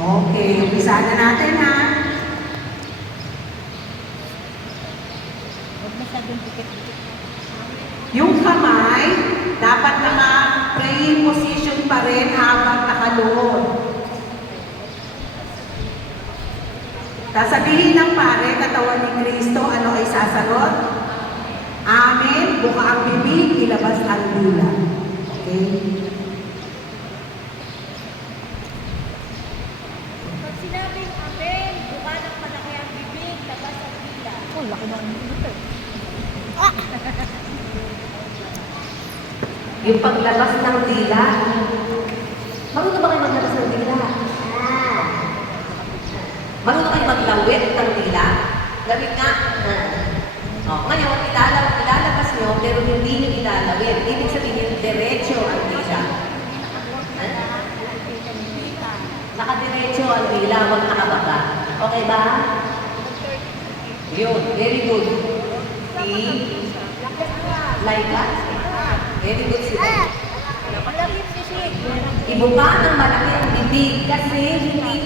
Okay, umpisa na natin ha. Yung kamay, dapat naka-praying position pa rin habang nakalood. Sasabihin ng pare, katawan ni Kristo, ano ay sasagot? Amen. Buka ang bibig, ilabas ang dila. Okay? Pag sinabing amen, buka ng malaki ang bibig, labas ang dila. Oh, laki na ang bibig eh. Yung paglabas ng dila. Marunong ba kayo maglabas ng dila? Marunong kayo maglawit ng dila? Gawin nga. Ngayon, ilalabas nyo, pero hindi nyo ilalawit. Ibig sabihin, diretso ang dila. Nakadiretso ang dila, huwag nakababa. Okay ba? Yun, very good. See? Like that? Very good sila. Malapit si Sig. Ibuka ng malaki ang bibig kasi hindi